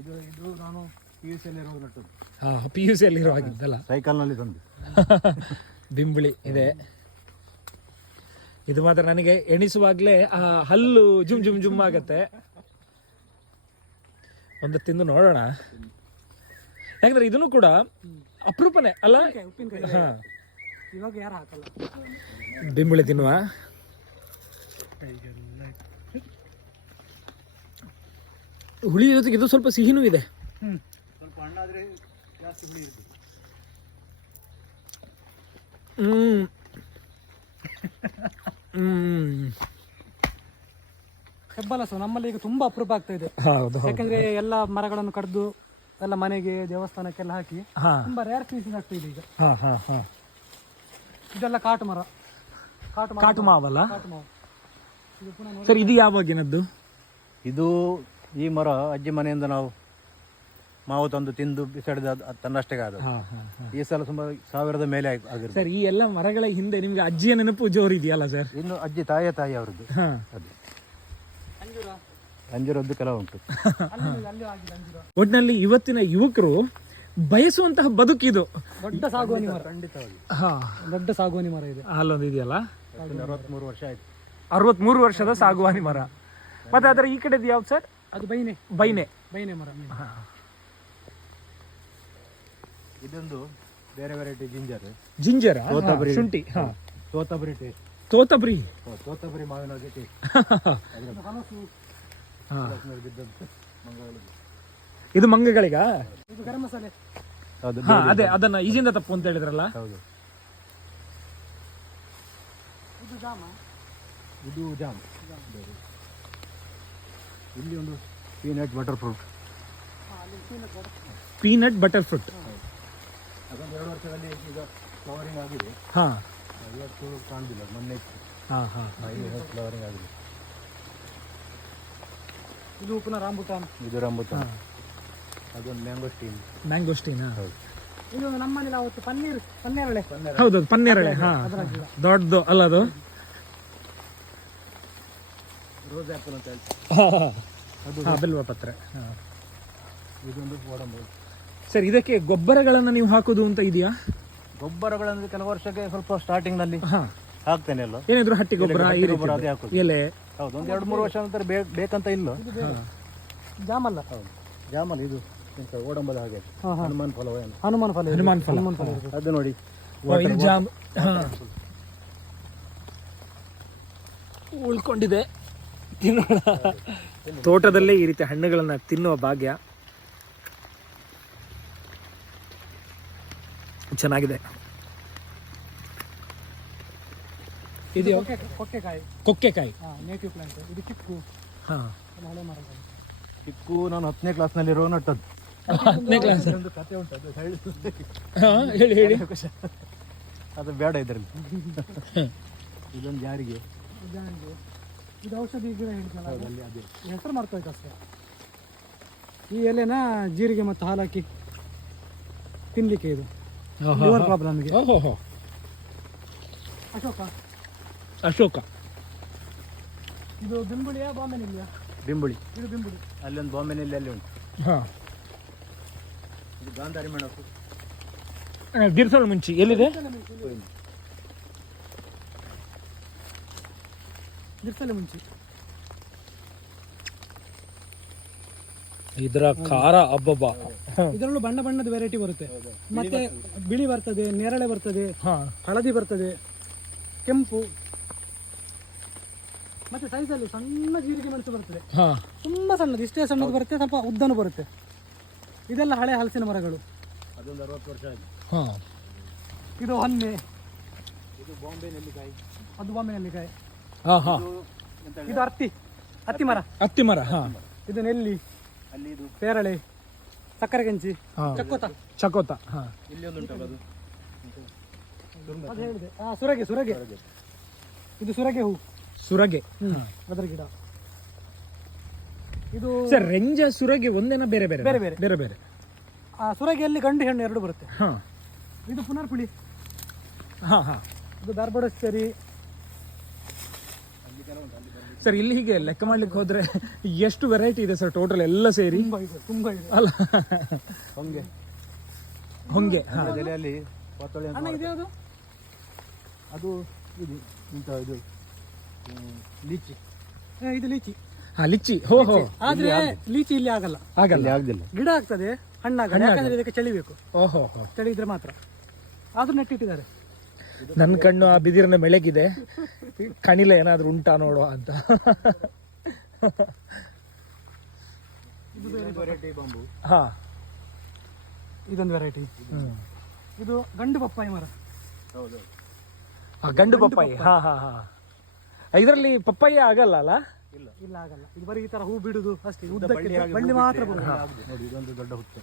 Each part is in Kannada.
ಇದು ನಾನು PUC ಅಲ್ಲಿ ಇರುವಾಗ ನಟ್ಟದ್ದು. PUC ಅಲ್ಲಿ ಇರುವಾಗಿದ್ದಲ್ಲ, ಸೈಕಲ್ನಲ್ಲಿ ತಂದು. ಬಿಂಬಳಿ ಇದೆ. ಇದು ಮಾತ್ರ ನನಗೆ ಎಣಿಸುವಾಗಲೇ ಹಲ್ಲು ಜುಮ್ ಜುಮ್ ಜುಮ್ ಆಗತ್ತೆ. ಒಂದು ತಿಂದು ನೋಡೋಣ, ಯಾಕಂದ್ರೆ ಇದನ್ನು ಕೂಡ ಅಪರೂಪನೇ ಅಲ್ಲ. ಇವಾಗ ಯಾರು ಹಾಕಲ್ಲ. ಬಿಂಬಳಿ ತಿನ್ನುವ. ಹುಳಿ ಜೊತೆಗೆ ಇದು ಸ್ವಲ್ಪ ಸಿಹಿನೂ ಇದೆ. ಸ್ವಲ್ಪ ಹಣ್ಣಾದ್ರೆ ಜಾಸ್ತಿ ಹುಳಿ ಇರ್ತದೆ. ಹೆಬ್ಬಲಸು ನಮ್ಮಲ್ಲಿ ಈಗ ತುಂಬಾ ಅಪರೂಪ ಆಗ್ತಾ ಇದೆ. ಯಾಕಂದ್ರೆ ಎಲ್ಲ ಮರಗಳನ್ನು ಕಡ್ದು ಎಲ್ಲ ಮನೆಗೆ ದೇವಸ್ಥಾನಕ್ಕೆಲ್ಲ ಹಾಕಿ ತುಂಬಾ ರೇರ್ ಸ್ಪೀಸೀಸ್ ಆಗ್ತಾ ಇದೆ ಈಗ. ಇದೆಲ್ಲ ಕಾಟು ಮರ, ಕಾಟು ಮಾವಲ್ಲ ಕಾಟು ಮಾವು. ಇದು ಪುನಃ ಸರ್, ಇದು ಯಾವಾಗಿನದ್ದು? ಇದು ಈ ಮರ ಅಜ್ಜಿ ಮನೆಯಿಂದ ನಾವು ಮಾವು ತಂದು ತಿಂದು ಬಿಸಾಡಿದ ತನ್ನಷ್ಟೇ ಆದ. ಈ ಸಲ ಸುಮಾರು 1000 ಮೇಲೆ ಆಗಿರುತ್ತೆ. ಸರ್, ಈ ಎಲ್ಲ ಮರಗಳ ಹಿಂದೆ ನಿಮ್ಗೆ ಅಜ್ಜಿಯ ನೆನಪು ಜೋರು ಇದೆಯಲ್ಲ ಸರ್? ಇನ್ನು ಅಜ್ಜಿ ತಾಯಿ ಅವರದ್ದು ಅದು ಅಂಜೂರದ್ದು ಕೆಲವು ಉಂಟು. ಒಟ್ಟಿನಲ್ಲಿ ಇವತ್ತಿನ ಯುವಕರು ಬಯಸುವಂತಹ ಬದುಕಿದು. ದೊಡ್ಡ ಸಾಗುವಾನಿ ಮರ, ಖಂಡಿತವಾಗಿ ದೊಡ್ಡ ಸಾಗುವಾನಿ ಮರ ಇದೆ. ಅಲ್ಲೊಂದು ಇದೆಯಲ್ಲ, 63 ವರ್ಷ ಆಯ್ತು. 63 ವರ್ಷದ ಸಾಗುವಾನಿ ಮರ. ಮತ್ತೆ ಅದರ ಈ ಕಡೆದು ಯಾವ್ದು ಸರ್? ಅದು ಬೈನೆ ಮರ. ಇದೊಂದು ಬೇರೆ ವೆರೈಟಿ ಜಿಂಜರ್, ತೋತಬರಿ, ಶುಂಠಿ, ತೋತಬರಿ ಟೇಸ್ಟ್. ತೋತಬರಿ ಮಾವಿನ ಇದು ಮಂಗಗಳಿಗ? ಇದು ಗರಂ ಮಸಾಲೆ. ಅದೇ ಅದನ್ನ ಈಜಿಂದ ತಪ್ಪು ಅಂತ ಹೇಳಿದ್ರಲ್ಲ. ಹೌದು. ಇದು ಜಾಮ. ಇದು ಜಾಮ್. ಇಲ್ಲಿ ಒಂದು peanut butter fruit. Peanut butter fruit. ಅದೊಂದು 2 ವರ್ಷದಲ್ಲಿ ಈಗ ಫ್ಲವರಿಂಗ್ ಆಗಿದೆ. ಇವತ್ತು ಕಾಣುದಿಲ್ಲ, ಮೊನ್ನೆ ಫ್ಲವರಿಂಗ್ ಆಗಿದೆ. ಇದು ಪುನಃ ರಾಂಬುಟಾನ್. ಇದು ರಾಂಬುಟಾನ್. ಅದೊಂದು ಮ್ಯಾಂಗೋಸ್ಟೀನ್. ಇದು ನಮ್ಮಲ್ಲಿ ಅವತ್ತು ಪನ್ನೀರಳೆ. ಹೌದು, ಪನ್ನೀರಳೆ. ದೊಡ್ಡದು ಅಲ್ಲ ಅದು? ರೋಸ್ ಆಪಲ್ ಅಂತ ಹೇಳ್ತಾರೆ. ಬಿಲ್ವ ಪತ್ರೆ. ಇದೊಂದು ಗೋಡಂಬಿ. ಸರ್, ಇದಕ್ಕೆ ಗೊಬ್ಬರಗಳನ್ನ ನೀವು ಹಾಕುದು ಅಂತ ಇದೆಯಾ? ಗೊಬ್ಬರಗಳಂದ್ರೆ ಕೆಲವು ವರ್ಷಕ್ಕೆ ಸ್ವಲ್ಪ ಸ್ಟಾರ್ಟಿಂಗ್ ನಲ್ಲಿ ಹಾಕ್ತೇನೆ. ಎಲ್ಲ ಏನಾದ್ರು ಹಟ್ಟಿ ಗೊಬ್ಬರ, ಅದೇ ಹಾಕುದು. ಎಲೆ. ಹೌದು, ಒಂದು 2-3 ವರ್ಷ ನಂತರ ಬೇಕಂತ ಇಲ್ಲ. ಜಾಮಲ್ಲ. ಹೌದು, ಜಾಮಲ್. ಇದು ಗೋಡಂಬದ ಹಾಗೆ ಹನುಮಾನ್ ಫಲ. ಅದು ನೋಡಿ, ಜಾಮ್ ಉಳ್ಕೊಂಡಿದೆ. ತಿನ್ನೋಣ. ತೋಟದಲ್ಲೇ ಈ ರೀತಿ ಹಣ್ಣುಗಳನ್ನ ತಿನ್ನುವ ಭಾಗ್ಯ ಚೆನ್ನಾಗಿದೆ. ಇದು ಕೊಕ್ಕೆಕಾಯಿ, ನೇಟಿವ್ ಪ್ಲಾಂಟ್. ಇದು ಚಿಕ್ಕು, ಹಳೆ ಮರಗಳು. ಚಿಕ್ಕು ನಾನು 10ನೇ ಕ್ಲಾಸ್ನಲ್ಲಿ ಇರೋ ನಟ್ಟದ್ದು. 10ನೇ ಕ್ಲಾಸ್. ಒಂದು ಕತೆ ಉಂಟು, ಅದು ಹೇಳಿ. ಅದು ಬೇಡ ಇದರಲ್ಲಿ. ಇದೊಂದು ಜಾರಿಗೆ. ಇದು ಔಷಧಿ ಗಿಡ ಹೇಳ್ತಾರೆ, ಹೆಸರು ಮಾಡ್ಕೋಬೇಕು ಅಷ್ಟೇ. ಈ ಎಲೆನ ಜೀರಿಗೆ ಮತ್ತು ಹಾಲು ಹಾಕಿ ತಿನ್ಲಿಕ್ಕೆ. ಇದು ಲಿವರ್ ಪ್ರಾಬ್ಲಮ್ಗೆ. ಅಶೋಕ. ಇದು ಬಿಂಬುಳಿಯಾ ಬಾಂಬೆನಿಲ್ಲಿಯಾ? ಬಿಂಬುಳಿ. ಇದು ಬಿಂಬುಳಿ. ಅಲ್ಲೊಂದು ಬಾಂಬೆನಲ್ಲಿ ಅಲ್ಲಿ ಉಂಟು. ಇದು ಗಾಂಧಾರಿ ಮೆಣಸು. ಗಿರ್ಸಲ್ ಮುಂಚಿ ಎಲ್ಲಿದೆ? ಗಿರ್ಸಲೆ ಮುಂಚಿ. ಇದರ ಖಾರ ಅಬ್ಬಬ್ಬ. ಇದರಲ್ಲೂ ಬಣ್ಣ ಬಣ್ಣದ ವೆರೈಟಿ ಬರುತ್ತೆ. ಮತ್ತೆ ಬಿಳಿ ಬರ್ತದೆ, ನೇರಳೆ ಬರ್ತದೆ, ಹಳದಿ ಬರ್ತದೆ, ಕೆಂಪು, ಮತ್ತೆ ಸೈಜಲ್ಲಿ ಸಣ್ಣ ಜೀರಿಗೆ ಮೆಣಸು ಬರ್ತದೆ. ತುಂಬಾ ಸಣ್ಣದು, ಇಷ್ಟೇ ಸಣ್ಣದು ಬರುತ್ತೆ, ಸ್ವಲ್ಪ ಉದ್ದನು ಬರುತ್ತೆ. ಇದೆಲ್ಲ ಹಳೆ ಹಲಸಿನ ಮರಗಳು. ಅದೊಂದು 60 ವರ್ಷ ಆಯ್ತು. ಇದು ಹೊನ್ನೆ. ಇದು ಬಾಂಬೆ ನೆಲ್ಲಿಕಾಯಿ. ಅದು ಬಾಂಬೆ ನೆಲ್ಲಿಕಾಯಿ. ಇದು ಹತ್ತಿ ಮರ. ಇದು ನೆಲ್ಲಿ. ಅಲ್ಲಿ ಇದು ಪೇರಳೆ, ಸಕ್ಕರೆ ಕೆಂಚಿ, ಚಕೋತ. ಇಲ್ಲಿ ಒಂದು ಉಂಟಲ್ಲ, ಅದು ಹೇಳಿದೆ. ಸುರಗೆ. ಇದು ಸುರಗೆ ಹೂ. ಅದರ ಗಿಡ. ಇದು ಸರ್, ರೆಂಜ ಸುರಗೆ ಒಂದೇನ ಬೇರೆ ಬೇರೆ? ಸುರಗೆಯಲ್ಲಿ ಗಂಡು ಹೆಣ್ಣು 2 ಬರುತ್ತೆ. ಇದು ಪುನರ್ಪುಳಿ. ಇದು ಬಾರ್ಬಡೋಸ್ ಚೆರಿ. ಸರ್ ಇಲ್ಲಿ ಹೀಗೆ ಲೆಕ್ಕ ಮಾಡ್ಲಿಕ್ಕೆ ಹೋದ್ರೆ ಎಷ್ಟು ವೆರೈಟಿ ಇದೆ ಸರ್ ಟೋಟಲ್ ಎಲ್ಲ ಸೇರಿ? ತುಂಬಾ ಇದೆ ಅಲ್ಲ ಹೊಂಗೆ ಹೊಂಗೆ. ಹಾ ಎಲೆಯಲ್ಲಿ ಪಾತೊಳೆ ಅಂತ ಅಣ್ಣ ಮಾಡ್ತಾರೆ. ಇದ್ಯಾವುದು? ಅದು ಇದು ಇಂಥ ಇದು ಲೀಚಿ ಇದು ಲೀಚಿ. ಹಾ ಲಿಚ್ಚಿ. ಹೋ ಹೋ. ಆದ್ರೆ ಲೀಚಿ ಇಲ್ಲಿ ಆಗಲ್ಲ, ಆಗಲ್ಲ. ಆಗದಿಲ್ಲ. ಗಿಡ ಆಗ್ತದೆ, ಹಣ್ಣಾಗಲ್ಲ. ಯಾಕಂದ್ರೆ ಇದಕ್ಕೆ ಚಳಿ ಬೇಕು, ಓಹೋ ಹೋ. ಚಳಿ ಇದ್ರೆ ಮಾತ್ರ. ಆದ್ರೂ ನೆಟ್ಟಿಟ್ಟಿದ್ದಾರೆ. ನನ್ನ ಕಣ್ಣು ಆ ಬಿದಿರಿನ ಮೆಳಗಿದೆ, ಕಣಿಲೆ ಏನಾದ್ರೂ ಉಂಟಾ ನೋಡುವ ಅಂತ. Variety bomb. ಹಾ ಇದೊಂದು ವೆರೈಟಿ. ಇದು ಗಂಡು ಪಪ್ಪಾಯಿ ಮರ. ಹೌದು. ಆ ಗಂಡು ಪಪ್ಪಾಯಿ. ಹಾ ಹಾ ಹಾ. ಇದರಲ್ಲಿ ಪಪ್ಪಾಯಿ ಆಗಲ್ಲ ಅಲ್ಲ? ಇಲ್ಲ ಆಗಲ್ಲ. ಇದು ಬರೀ ಈ ತರ ಹೂ ಬಿಡುದು ಅಷ್ಟೇ, ಉದ್ದಕ್ಕೆ ಬಳ್ಳಿ ಮಾತ್ರ ಬರುದು. ನೋಡಿ ಇದೊಂದು ದೊಡ್ಡ ಹುಚ್ಚು.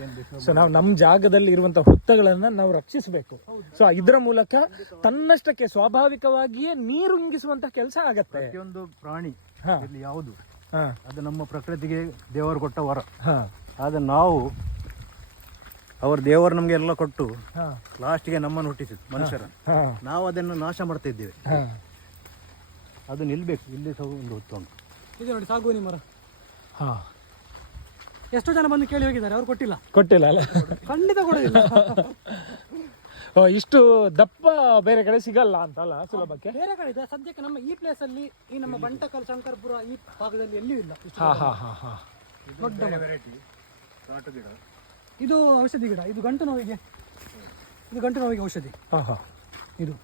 ಏನ್ ಬೇಕು ಸೊ ನಾವು ನಮ್ಮ ಜಾಗದಲ್ಲಿ ಇರುವಂತಹ ಹುತ್ತಗಳನ್ನ ನಾವು ರಕ್ಷಿಸಬೇಕು. ಸೊ ಇದರ ಮೂಲಕ ತನ್ನಷ್ಟಕ್ಕೆ ಸ್ವಾಭಾವಿಕವಾಗಿಯೇ ನೀರು ಇಂಗಿಸುವಂತ ಕೆಲಸ ಆಗತ್ತೆ. ಪ್ರತಿಯೊಂದು ಪ್ರಾಣಿ ಹಾ. ಇಲ್ಲಿ ಯಾವುದು ಹಾ ಅದು ನಮ್ಮ ಪ್ರಕೃತಿಗೆ ದೇವರು ಕೊಟ್ಟ ವರ. ಹಾ ಆದ್ರೆ ನಾವು ಅವ್ರ ದೇವರು ನಮ್ಗೆ ಎಲ್ಲ ಕೊಟ್ಟು ಹಾ ಲಾಸ್ಟ್ಗೆ ನಮ್ಮನ್ನು ಹುಟ್ಟಿಸಿದ್ದು ಮನುಷ್ಯರ. ಹಾ ನಾವು ಅದನ್ನು ನಾಶ ಮಾಡ್ತಾ ಇದ್ದೇವೆ. ಹಾ. ಅದು ನಿಲ್ಬೇಕು. ಇಲ್ಲಿ ಸಹ ಒಂದು ಹುತ್ತು ಉಂಟು. ಇದು ನೋಡಿ ಸಾಗುವಾನಿ ಮರ. ಹಾ ಎಷ್ಟೋ ಜನ ಬಂದು ಕೇಳಿ ಹೋಗಿದ್ದಾರೆ, ಅವ್ರು ಕೊಟ್ಟಿಲ್ಲ. ಕೊಟ್ಟಿಲ್ಲ ಅಲ್ಲ? ಖಂಡಿತ ಕೊಡೋದಿಲ್ಲ. ಓ, ಇಷ್ಟು ದಪ್ಪ ಬೇರೆ ಕಡೆ ಸಿಗಲ್ಲ ಅಂತಲ್ಲ ಸುಲಭಕ್ಕೆ? ಬೇರೆ ಕಡೆ ಇದೆ. ಸದ್ಯಕ್ಕೆ ನಮ್ಮ ಈ ಪ್ಲೇಸ್ ಅಲ್ಲಿ, ಈ ನಮ್ಮ ಬಂಟಕಲ್ ಶಂಕರ್ಪುರ ಈ ಭಾಗದಲ್ಲಿ ಎಲ್ಲಿಯೂ ಇಲ್ಲ ಇಷ್ಟು ಹಾ ಹಾ ಹಾ ಹಾ. ದೊಡ್ಡ ಮರ. ವೆರೈಟಿ ಕಾಟು ಗಿಡ. ಇದು ಔಷಧಿ ಗಿಡ. ಇದು ಗಂಟು ನೋವಿಗೆ, ಇದು ಗಂಟು ನೋವಿಗೆ ಔಷಧಿ. ಹಾ ಹಾ. ಇದು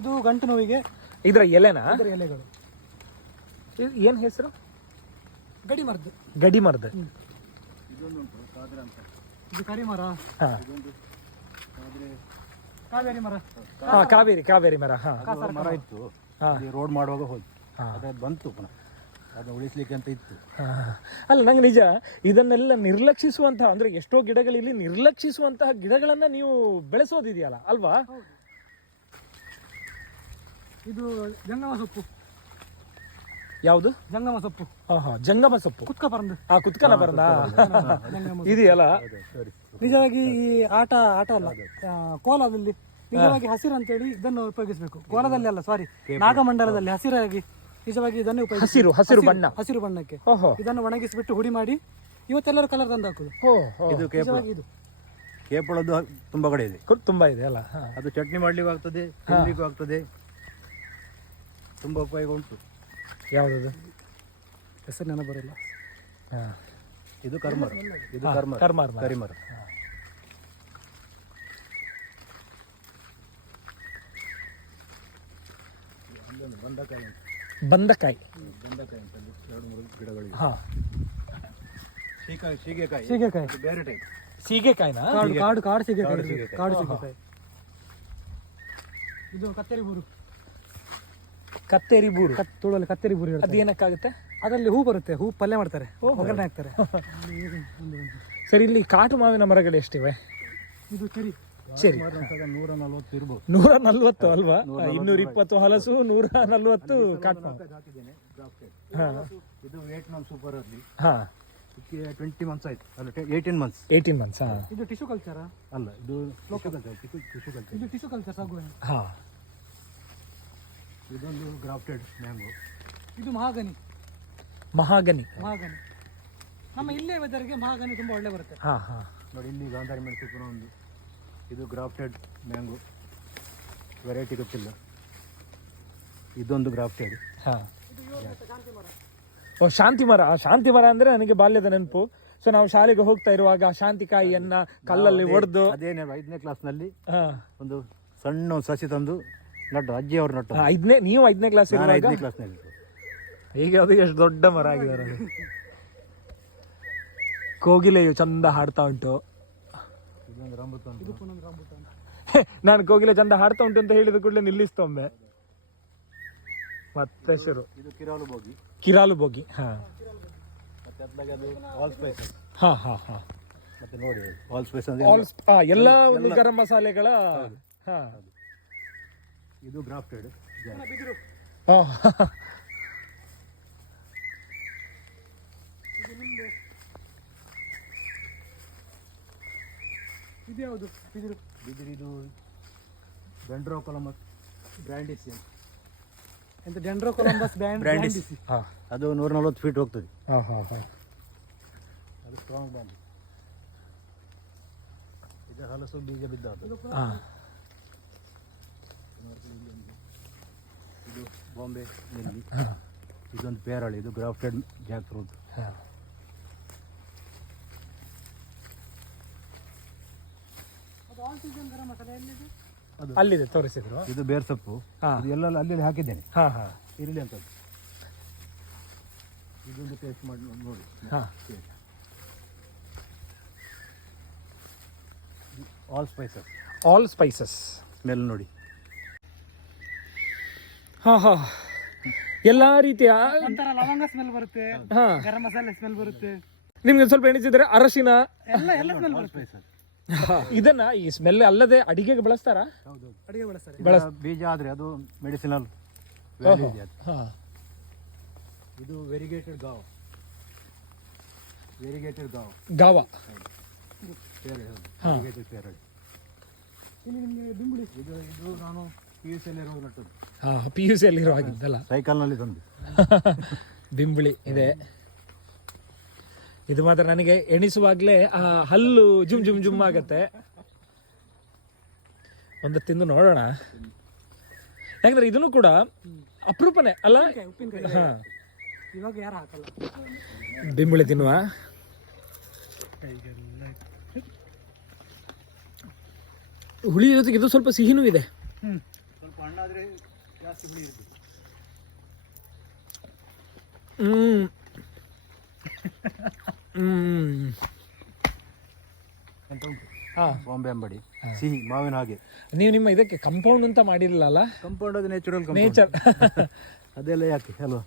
ಇದು ಗಂಟು ನೋವಿಗೆ ಇದರ ಎಲೆನಾ? ಇದರ ಎಲೆಗಳು. ಏನ್ ಹೆಸರು? ಗಡಿ ಮರದ್ದು. ಗಡಿ ಮರದ. ಇದೊಂದುಂಟು ಕಾದ್ರ ಅಂತ. ಇದು ಕರಿಮರ, ಹಾ ಕಾವೇರಿ ಮರ. ಹಾ ಕಾವೇರಿ ಕಾವೇರಿ ಮರ. ಹಾ ಮರ ಇತ್ತು. ಹಾ. ರೋಡ್ ಮಾಡುವಾಗ ಹೋಯ್ತು. ಹಾ. ಅದೇ ಬಂತು ಪುನಃ. ಅದನ್ನ ಉಳಿಸ್ಲಿಕ್ಕೆ ಅಂತ ಇತ್ತು. ಹಾ. ಅಲ್ಲ ನಂಗೆ ನಿಜ ಇದನ್ನೆಲ್ಲ ನಿರ್ಲಕ್ಷಿಸುವಂತಹ, ಅಂದ್ರೆ ಎಷ್ಟೋ ಗಿಡಗಳಲ್ಲಿ ನಿರ್ಲಕ್ಷಿಸುವಂತಹ ಗಿಡಗಳನ್ನ ನೀವು ಬೆಳೆಸೋದಿದೆಯಲ್ಲ ಅಲ್ವಾ? ಇದು ಜಂಗಮ ಸೊಪ್ಪು. ಯಾವುದು? ಜಂಗಮ ಸೊಪ್ಪು. ಹಾ ಹಾ ಜಂಗಮ ಸೊಪ್ಪು. ಕುತ್ಕ ಪರಂದು. ಆ ಕುತ್ಕನ ಬರಂದ ಜಂಗಮ. ಇದೆಯಲ್ಲ? ಸರಿ. ನಿಜವಾಗಿ ಈ ಆಟ ಅಲ್ಲ, ಕೋಲದಲ್ಲಿ ನಿಜವಾಗಿ ಹಸಿರು ಅಂತೇಳಿ ಇದನ್ನು ಉಪಯೋಗಿಸಬೇಕು. ಕೋಲದಲ್ಲಿ ಅಲ್ಲ, ಸಾರಿ, ನಾಗಮಂಡಲದಲ್ಲಿ ಹಸಿರಾಗಿ ನಿಜವಾಗಿ ಇದನ್ನು ಹಸಿರು ಹಸಿರು ಬಣ್ಣ. ಹಸಿರು ಬಣ್ಣಕ್ಕೆ ಓಹೋ. ಇದನ್ನು ಒಣಗಿಸಿಬಿಟ್ಟು ಹುಡಿ ಮಾಡಿ ಇವತ್ತೆಲ್ಲರೂ ಕಲರ್ ತಂದು ಹಾಕುದು. ಇದು ಕೇಪಳ. ನಿಜವಾಗಿ ಇದು ಕೇಪಳದ್ದು ತುಂಬಾ ಕಡೆ ಇದೆ. ತುಂಬಾ ಇದೆ ಅಲ್ಲ? ಹಾ. ಅದು ಚಟ್ನಿ ಮಾಡ್ಲಿಕ್ಕೂ ಆಗ್ತದೆ, ತಿನ್ಲಿಕ್ಕೂ ಆಗ್ತದೆ. ತುಂಬಾ ಉಪಯೋಗ ಉಂಟು. ಯಾವ್ದು ಹೆಸರು ನೆನಪು ಬರಲ್ಲ. ಹಾ. ಇದು ಕರ್ಮರ. ಇದು ಕರ್ಮರ. ಕರ್ಮರ ಮರ. ಕರಿಮರ. ಬಂದಕಾಯಿ ಉಂಟು. ಬಂದಕಾಯಿ. ಬಂದಕಾಯಿ ಅಂತ 2-3 ಗಿಡಗಳಿವೆ. ಹಾ. ಸೀಗೆಕಾಯಿ. ಸೀಗೆಕಾಯಿ. ಇದು ಬೇರೆ ಟೈಪ್. ಸೀಗೆಕಾಯಿನಾ? ಕಾಡು ಕಾಡು ಸೀಗೆಕಾಯಿ. ಕಾಡು ಸೀಗೆಕಾಯಿ. ಕಾಡು ಸೀಗೆಕಾಯಿ. ಇದು ಕತ್ತರಿ ಬೂರು. ಕತ್ತೇರಿ ಬೂರು. ತುಳುವಲ್ಲಿ ಕತ್ತರಿ ಬೂರು ಹೇಳ್ತಾರೆ. ಅದೇನಕ್ಕಾಗುತ್ತೆ? ಅದರಲ್ಲಿ ಹೂ ಬರುತ್ತೆ, ಹೂ ಪಲ್ಯ ಮಾಡ್ತಾರೆ, ಒಗ್ಗರಣೆ ಹಾಕ್ತಾರೆ. ಸರಿ, ಇಲ್ಲಿ ಕಾಟು ಮಾವಿನ ಮರಗಳು ಎಷ್ಟಿವೆ? ಇದು ಚೆರಿ. ಸರಿ, 140 ಇರ್ಬೋದು. 140 ಅಲ್ವಾ? 220 ಹಲಸು, 140 ಕಾಟು ಮಾವು. ಹಾಕಿದ್ದೇನೆ grafted. ಹಾ. ಇದು ವಿಯೆಟ್ನಾಂ ಸೂಪರ್ ಅಲ್ಲಿ. ಹಾ. ಇದಕ್ಕೆ 20 ಮಂತ್ಸ್ ಆಯ್ತು. ಅಲ್ಲ 18 ಮಂತ್ಸ್. 18 ಮಂತ್ಸ್. ಹಾ. ಇದು ಟಿಶ್ಯೂ ಕಲ್ಚರ್. ಅಲ್ಲ, ಇದು ಟಿಶ್ಯೂ ಕಲ್ಚರ್. ಇದು ಟಿಶ್ಯೂ ಕಲ್ಚರ್ ಸಾಗುವಾನಿ. ಹಾ. ಇದೊಂದು ಗ್ರಾಫ್ಟೆಡ್ ಮ್ಯಾಂಗೋ. ಇದು ಮಹಾಗನಿ. ಮಹಾಗನಿ. ಮಹಾಗನಿ ನಮ್ಮ ಇಲ್ಲೇ ವೆದರ್ಗೆ ಮಹಾಗನಿ ತುಂಬಾ ಒಳ್ಳೆ ಬರುತ್ತೆ. ಹಾ ಹಾ. ನೋಡಿ ಇಲ್ಲಿ ಗಾಂಧಾರಿ ಮೆಣಸು ಪುನಃ ಒಂದು. ಇದು ಗ್ರಾಫ್ಟೆಡ್ ಮ್ಯಾಂಗೋ. ವೆರೈಟಿ ಗೊತ್ತಿಲ್ಲ. ಇದೊಂದು ಗ್ರಾಫ್ಟೆಡ್. ಹಾ. ಓ, ಶಾಂತಿ ಮರ. ಶಾಂತಿ ಮರ ಅಂದ್ರೆ ನನಗೆ ಬಾಲ್ಯದ ನೆನಪು. ಸೊ ನಾವು ಶಾಲೆಗೆ ಹೋಗ್ತಾ ಇರುವಾಗ ಶಾಂತಿಕಾಯಿಯನ್ನ ಕಲ್ಲಲ್ಲಿ ಒಡೆದು, ಅದೇನೇ 5ನೇ ಕ್ಲಾಸ್ನಲ್ಲಿ ಹಾ, ಒಂದು ಸಣ್ಣ ಸಸಿ ತಂದು ನಟ್ಟು. ಅಜ್ಜಿ ಅವರು ನಟ್ಟು. ನೀವು 5ನೇ ಕ್ಲಾಸ್ ನಾನು ಇರುವಾಗ? 5ನೇ ಕ್ಲಾಸ್ನಲ್ಲಿ. ಈಗ ಅದು ಎಷ್ಟು ದೊಡ್ಡ ಮರ ಆಗಿದ್ದಾರೆ. ಕೋಗಿಲೆಯು ಚಂದ ಹಾಡ್ತಾ ಉಂಟು. ಇದೊಂದು ರಂಬುತಾನ್. ಇದು ಪುನಃ ರಾಂಬುಟಾನ್. ನಾನು ಕೋಗಿಲೆ ಚಂದ ಹಾಡ್ತಾ ಉಂಟು ಅಂತ ಹೇಳಿದ ಕೂಡಲೇ ನಿಲ್ಲಿಸ್ತೊಮ್ಮೆ. ಮತ್ತೆ ಶುರು. ಇದು ಕಿರಾಲು ಬೋಗಿ. ಕಿರಾಲು ಬೋಗಿ. ಹಾ. ಮತ್ತೆ ಅದ್ಲಾಗೆ ಅದು ಆಲ್ ಸ್ಪೈಸ್. ಹಾ ಹಾ ಹಾ. ಮತ್ತೆ ನೋಡಿ ಆಲ್ ಸ್ಪೈಸ್ ಅಂದ್ರೆ ಎಲ್ಲ ಒಂದು ಗರಂ ಮಸಾಲೆಗಳ. ಹಾ. ಇದು ಗ್ರಾಫ್ಟೆಡ್. ಬಿದಿರು. ಹಾ. ಇದು ನಿಂಬೆ. ಇದು ಯಾವುದು ಬಿದಿರು? ಬಿದಿರು. ಇದು ಡೆಂಡ್ರೋಕೊಲಮಸ್ ಗ್ರ್ಯಾಂಡಿಸಿಯಮ್. ಎಂತ ಡೆಂಡ್ರೋಕೊಲಂಬಸ್ ಬ್ರ್ಯಾಂಡಿಸ್ ಹಾಂ ಅದು 140 ಫೀಟ್ ಹೋಗ್ತದೆ. ಹಾಂ ಹಾಂ ಹಾಂ ಅದು ಸ್ಟ್ರಾಂಗ್ ಬಾಂಬ್. ಇದು ಹಲಸು ಬೀಜ ಬಿದ್ದದ್ದು. ಹಾಂ ಇದು ಬಾಂಬೆ ನೆಲ್ಲಿ. ಇದೊಂದು ಪೇರಳೆ, ಇದು ಗ್ರಾಫ್ಟೆಡ್ ಜಾಕ್ ಫ್ರೂಟ್. ಹಾಂ ಅದು ಆಲ್ ಸೀಸನ್ ಗರಂ ಮಸಾಲೆ ಎಲ್ಲಿದೆ? ಅಲ್ಲಿದೆ ತೋರಿಸಿದ್ರು. ಇದು ಬೇರ್ ಸೊಪ್ಪು. ಹಾಂ ಇದು ಎಲ್ಲ ಅಲ್ಲಿ ಹಾಕಿದ್ದೇನೆ. ಹಾಂ ಹಾಂ ಇರಲಿ ಅಂತದ್ದು. ಇದೊಂದು ಟೇಸ್ಟ್ ಮಾಡಿ ನೋಡಿ. ಹಾಂ all spices all spices smell ನೋಡಿ. ಹಾಂ ಹಾಂ ಎಲ್ಲ ರೀತಿಯ ಒಂಥರ ಲವಂಗ ಸ್ಮೆಲ್ ಬರುತ್ತೆ, ಹಾಂ ಗರಂ ಮಸಾಲೆ ಸ್ಮೆಲ್ ಬರುತ್ತೆ, ನಿಮ್ಗೆ ಸ್ವಲ್ಪ ಎಣಿಸಿದ್ರೆ ಅರಶಿನ ಎಲ್ಲ ಸ್ಮೆಲ್ ಬರುತ್ತೆ. ಇದನ್ನ ಈ ಸ್ಮೆಲ್ ಅಲ್ಲದೆ ಅಡಿಗೆಗೆ ಬಳಸ್ತಾರಾ? ಹೌದು. ಅಡಿಗೆ ಬಳಸ್ತಾರೆ. ಬೀಜ ಆದ್ರೆ ಅದು ಮೆಡಿಸಿನಲ್. ಹಾಂ ಇದು ವೆರಿಗೇಟೆಡ್ ಗಾವ್. ವೆರಿಗೇಟೆಡ್ ಗಾವ್ ಗಾವ. ಪೇರಳೆ. ಹೌದು, ಹಾ. ವೆರಿಗೇಟೆಡ್ ಪೇರಳೆ. ಇಲ್ಲಿ ನಿಮಗೆ ದಿಂಬುಳಿ ಇದು ನಾನು PUC ಯಲ್ಲಿ ಇರೋದು ನಟ್ಟದ್ದು. ಹಾಂ ಪಿ ಯು ಸಿ ಅಲ್ಲಿ ಇರುವಾಗಿದ್ದಲ್ಲ. ಸೈಕಲ್ನಲ್ಲಿ ತಂದು. ಬಿಂಬಳಿ ಇದೆ. ಇದು ಮಾತ್ರ ನನಗೆ ಎಣಿಸುವಾಗಲೇ ಆ ಹಲ್ಲು ಜುಮ್ ಜುಮ್ ಜುಮ್ ಆಗತ್ತೆ. ಒಂದು ತಿಂದು ನೋಡೋಣ, ಯಾಕಂದ್ರೆ ಇದನ್ನು ಕೂಡ ಅಪರೂಪನೇ ಅಲ್ಲ. ಉಪ್ಪಿನಕಾಯಿ ಹಾ ಇವಾಗ ಯಾರು ಹಾಕಲ್ಲ. ಬಿಂಬಳಿ ತಿನ್ನುವ. ಹುಳಿ ಜೊತೆಗೆ ಇದು ಸ್ವಲ್ಪ ಸಿಹಿನೂ ಇದೆ. ಸ್ವಲ್ಪ ಹಣ್ಣಾದ್ರೆ ಜಾಸ್ತಿ ಹುಳಿ ಇರ್ತದೆ. ಹ್ಮ್ ಹ್ಮ್ ಎಂತ ಉಂಟು? ಹಾ ಬಾಂಬೆ ಅಂಬಡಿ ಸಿಹಿ ಮಾವಿನ ಹಾಗೆ. ನೀವು ನಿಮ್ಮ ಇದಕ್ಕೆ ಕಂಪೌಂಡ್ ಅಂತ ಮಾಡಿರಲಿಲ್ಲ? ಕಂಪೌಂಡ್ ಅದು ನ್ಯಾಚುರಲ್ ಕಂಪೌಂಡ್. ನೇಚರ್ ಅದೆಲ್ಲ ಯಾಕೆ ಅಲ್ವಾ?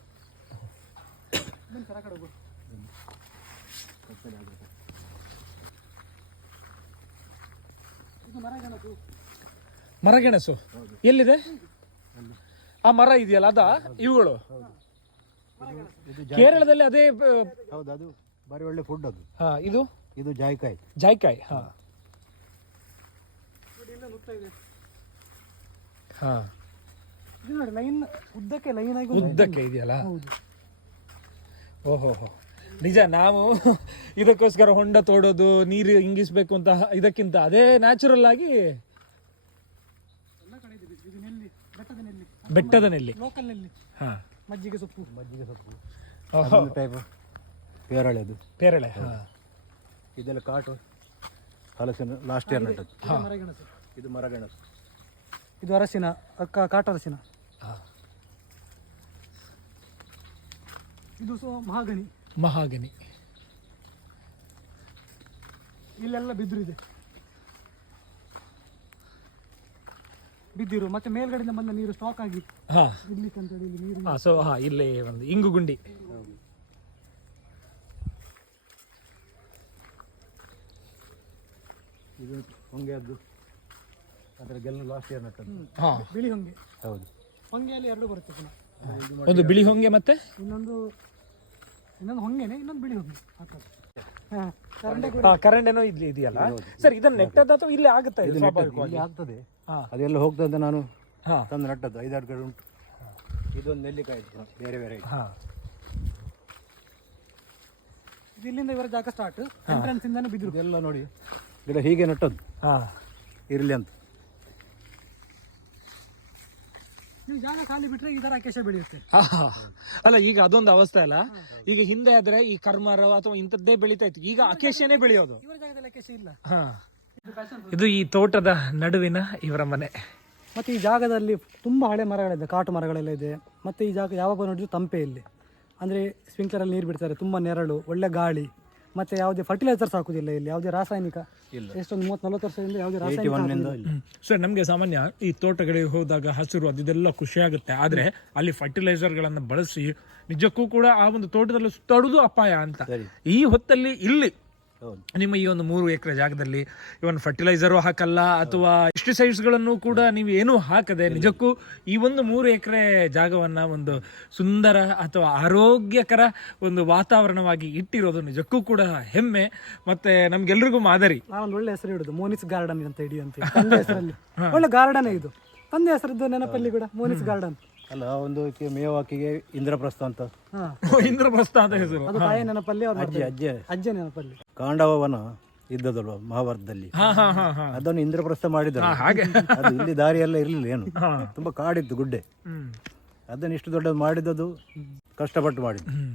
ಮರಗೆಣಸು ಎಲ್ಲಿದೆ? ಆ ಮರ ಇದೆಯಲ್ಲ ಅದ ಇವುಗಳು ಕೇರಳದಲ್ಲಿ ಅದೇ. ಹೌದು, ಅದು ಬಾರಿ ಒಳ್ಳೆ ಫುಡ್ ಅದು. ಹಾ ಇದು ಇದು ಜಾಯ್ಕಾಯಿ. ಜಾಯ್ಕಾಯಿ. ಹಾ ಹಾ ಇದು ನೋಡಿ ಲೈನ್ ಉದ್ದಕ್ಕೆ ಲೈನ್ ಆಗಿ ಉದ್ದಕ್ಕೆ ಇದೆಯಲ್ಲ. ಓಹೋ ಹೋ, ನಿಜ. ನಾವು ಇದಕ್ಕೋಸ್ಕರ ಹೊಂಡ ತೋಡೋದು, ನೀರು ಇಂಗಿಸ್ಬೇಕು ಅಂತ ಇದಕ್ಕಿಂತ ಅದೇ ನ್ಯಾಚುರಲ್ ಆಗಿ ಎಲ್ಲ ಕಡೆ ಇದೆ. ಇದು ನೆಲ್ಲಿ, ಬೆಟ್ಟದ ನೆಲ್ಲಿ, ಬೆಟ್ಟದ ನೆಲ್ಲಿ. ಲೋಕಲ್ ನೆಲ್ಲಿ, ಹಾ ಮಜ್ಜಿಗೆ ಸೊಪ್ಪು. ಓಹೋ ಟೈಪ್ ಪೇರಳೆ ಅದು. ಪೇರಳೆ. ಹಾ ಇದೆಲ್ಲ ಕಾಟು ಹಲಸಿನ ಲಾಸ್ಟ್ ಇಯರ್ ನಟ್ಟದ್ದು. ಮರಗೆಣಸು. ಇದು ಮರಗೆಣಸು. ಇದು ಅರಸಿನ, ಕಾಟರಸಿನ. ಹಾ ಇದು ಮಹಾಗಣಿ. ಮಹಾಗನಿ. ಇಲ್ಲೆಲ್ಲ ಬಿದಿರು ಇದೆ. ಬಿದ್ದಿರು ಮತ್ತೆ ಮೇಲ್ಗಡೆಯಿಂದ ಬಂದ ನೀರು ಸ್ಟಾಕ್ ಆಗಿ ಹಾ ಇಡ್ಲಿಕ್ಕೆ ಅಂತ ಹೇಳಿ ಇಲ್ಲಿ ನೀರು. ಹಾ ಸೊ ಹಾ ಇಲ್ಲಿ ಒಂದು ಇಂಗು ಗುಂಡಿ. ಇದು ಹೊಂಗೆ ಅದು ಅದರ ಗೆಲ್ಲು ಲಾಸ್ಟ್ ಇಯರ್ ನಟ್ಟದ್ದು. ಹಾ ಬಿಳಿ ಹೊಂಗೆ. ಹೌದು. ಹೊಂಗೆಯಲ್ಲಿ ಎರಡು ಬರುತ್ತೆ ಪುನಃ. ಒಂದು ಬಿಳಿ ಹೊಂಗೆ ಮತ್ತೆ ಇನ್ನೊಂದು ಹೊಂಗೆನೆ, ಇನ್ನೊಂದು ಬಿಳಿ ಹೊಂಗೆ ಹಾಕೋದು. ಕರಂಡೆನೋ ಇಲ್ಲಿ ಇದೆಯಲ್ಲ ಸರ್. ಇದನ್ನ ನೆಟ್ಟದ ಅಥವಾ ಇಲ್ಲಿ ಆಗುತ್ತೆ? ಇದು ಸ್ವಾಭಾವಿಕವಾಗಿ ಇಲ್ಲಿ ಆಗ್ತದೆ. ಹಾ ಅದೆಲ್ಲ ಹೋಗ್ತದೆ ಅಂತ ನಾನು ಹಾ ತಂದು ನಟ್ಟದ್ದು. 5-6 ಕಡೆ ಉಂಟು. ಇದೊಂದು ನೆಲ್ಲಿಕಾಯಿ ಬೇರೆ ಬೇರೆ. ಹಾ ಇದು ಇಲ್ಲಿಂದ ಇವರ ಜಾಗ ಸ್ಟಾರ್ಟ್. ಎಂಟ್ರೆನ್ಸ್ ಇಂದಾನೆ ಬಿದಿರು. ಇದೆಲ್ಲ ನೋಡಿ ಗಿಡ ಹೀಗೆ ನಟ್ಟದ್ದು ಹಾ ಇರಲಿ ಅಂತ. ನೀವು ಜಾಗ ಖಾಲಿ ಬಿಟ್ರೆ ಈ ತರ ಅಕೇಶ ಬೆಳೆಯುತ್ತೆ. ಅಲ್ಲ ಈಗ ಅದೊಂದು ಅವಸ್ಥೆ ಅಲ್ಲ. ಈಗ ಹಿಂದೆ ಆದ್ರೆ ಈ ಕರ್ಮರ ಅಥವಾ ಇಂಥದ್ದೇ ಬೆಳೀತಾ ಇತ್ತು. ಈಗ ಅಕೇಶನೇ ಬೆಳೆಯೋದು. ಇವರ ಜಾಗದಲ್ಲಿ ಅಕೇಶ ಇಲ್ಲ. ಹಾ ಇದು ಈ ತೋಟದ ನಡುವಿನ ಇವರ ಮನೆ. ಮತ್ತೆ ಈ ಜಾಗದಲ್ಲಿ ತುಂಬಾ ಹಳೆ ಮರಗಳಿದೆ, ಕಾಟು ಮರಗಳೆಲ್ಲ ಇದೆ. ಮತ್ತೆ ಈ ಜಾಗ ಯಾವಾಗ ನೋಡಿದ್ರು ತಂಪೆ ಇಲ್ಲಿ. ಅಂದ್ರೆ ಸ್ಪ್ರಿಂಕ್ಲರ್ ಅಲ್ಲಿ ನೀರು ಬಿಡ್ತಾರೆ, ತುಂಬಾ ನೆರಳು, ಒಳ್ಳೆ ಗಾಳಿ. ಮತ್ತೆ ಯಾವುದೇ ಫರ್ಟಿಲೈಸರ್ಸ್ ಹಾಕುದಿಲ್ಲ ಇಲ್ಲಿ, ಯಾವುದೇ ರಾಸಾಯನಿಕ. ಎಷ್ಟೊಂದು 30-40 ವರ್ಷದಿಂದ ಯಾವುದೇ ರಾಸಾಯನಿಕ. ಸರ್ ನಮ್ಗೆ ಸಾಮಾನ್ಯ ಈ ತೋಟಗಳಿಗೆ ಹೋದಾಗ ಹಸಿರು ಅದೆಲ್ಲ ಖುಷಿ ಆಗುತ್ತೆ. ಆದ್ರೆ ಅಲ್ಲಿ ಫರ್ಟಿಲೈಸರ್ಗಳನ್ನ ಬಳಸಿ ನಿಜಕ್ಕೂ ಕೂಡ ಆ ಒಂದು ತೋಟದಲ್ಲಿ ಸುತ್ತಾಡುವುದು ಅಪಾಯ ಅಂತ. ಈ ಹೊತ್ತಲ್ಲಿ ಇಲ್ಲಿ ನಿಮ್ಮ ಈ ಒಂದು 3 ಎಕರೆ ಜಾಗದಲ್ಲಿ ಇವನ್ ಫರ್ಟಿಲೈಸರು ಹಾಕಲ್ಲ ಅಥವಾ ಪೆಸ್ಟಿಸೈಡ್ಸ್ಗಳನ್ನು ಕೂಡ ನೀವು ಏನೂ ಹಾಕದೆ ನಿಜಕ್ಕೂ ಈ ಒಂದು 3 ಎಕರೆ ಜಾಗವನ್ನ ಒಂದು ಸುಂದರ ಅಥವಾ ಆರೋಗ್ಯಕರ ಒಂದು ವಾತಾವರಣವಾಗಿ ಇಟ್ಟಿರೋದು ನಿಜಕ್ಕೂ ಕೂಡ ಹೆಮ್ಮೆ ಮತ್ತೆ ನಮ್ಗೆಲ್ರಿಗೂ ಮಾದರಿ. ನಾವೊಂದು ಒಳ್ಳೆ ಹೆಸರು ಇಡುದು, ಮೋನಿಸ್ ಗಾರ್ಡನ್ ಅಂತ ಇಡಿ ಅಂತ. ತಂದೆ ಹೆಸರಲ್ಲಿ ಒಳ್ಳೆ ಗಾರ್ಡನ್ ಇದು. ತಂದೆ ಹೆಸರದ್ದು ನೆನಪಲ್ಲಿ ಕೂಡ ಮೋನಿಸ್ ಗಾರ್ಡನ್. ಅಲ್ಲ ಒಂದು ಮೇವಾಕಿಗೆ ಇಂದ್ರಪ್ರಸ್ಥ ಅಂತ ಹಾ ಇಂದ್ರಪ್ರಸ್ಥ ಅಂತ ಹೆಸರು. ಅದು ತಾಯಿ ನೆನಪಲ್ಲಿ ಅವ್ರು ಅಜ್ಜೆ ಅಜ್ಜೆ ಅಜ್ಜೆ ನೆನಪಲ್ಲಿ ಕಾಂಡವನ ಇದ್ದದಲ್ವ ಮಹಾಭಾರತದಲ್ಲಿ, ಹಾ ಹಾ ಹಾ ಹಾ ಅದನ್ನು ಇಂದ್ರಪ್ರಸ್ಥ ಮಾಡಿದ್ರು. ಹಾಗೆ ಅದು ಇಲ್ಲಿ ದಾರಿ ಎಲ್ಲ ಇರಲಿಲ್ಲ, ಏನು ತುಂಬಾ ಕಾಡಿತ್ತು ಗುಡ್ಡೆ. ಹ್ಮ್ ಅದನ್ನು ಇಷ್ಟು ದೊಡ್ಡದು ಮಾಡಿದ್ದದು ಕಷ್ಟಪಟ್ಟು ಮಾಡಿದ್ದು. ಹ್ಮ್